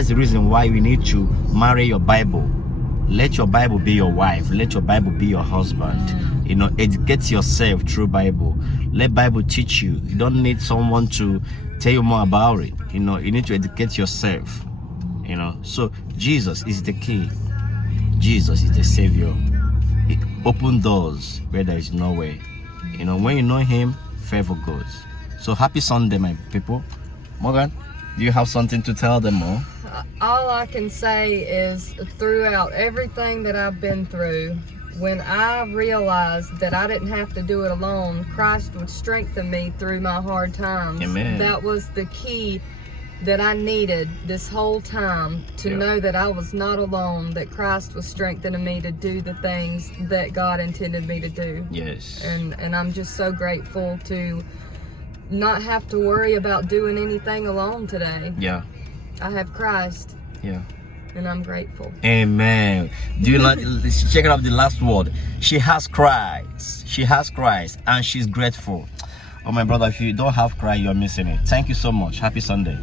That's the reason why we need to marry your Bible. Let your Bible be your wife. Let your Bible be your husband. You know, educate yourself through Bible. Let Bible teach you. You don't need someone to tell you more about it. You know, you need to educate yourself. You know, so Jesus is the key. Jesus is the Savior. He opened doors where there is no way. You know, when you know Him, favor goes. So happy Sunday, my people. Morgan, do you have something to tell them more? All I can say is throughout everything that I've been through, when I realized that I didn't have to do it alone, Christ would strengthen me through my hard times. Amen. That was the key that I needed this whole time, to know that I was not alone, that Christ was strengthening me to do the things that God intended me to do. Yes. And I'm just so grateful to not have to worry about doing anything alone today. Yeah. I have Christ. Yeah. And I'm grateful. Amen. Do you like? Check out the last word. She has Christ. She has Christ, and she's grateful. Oh, my brother, if you don't have Christ, you're missing it. Thank you so much. Happy Sunday.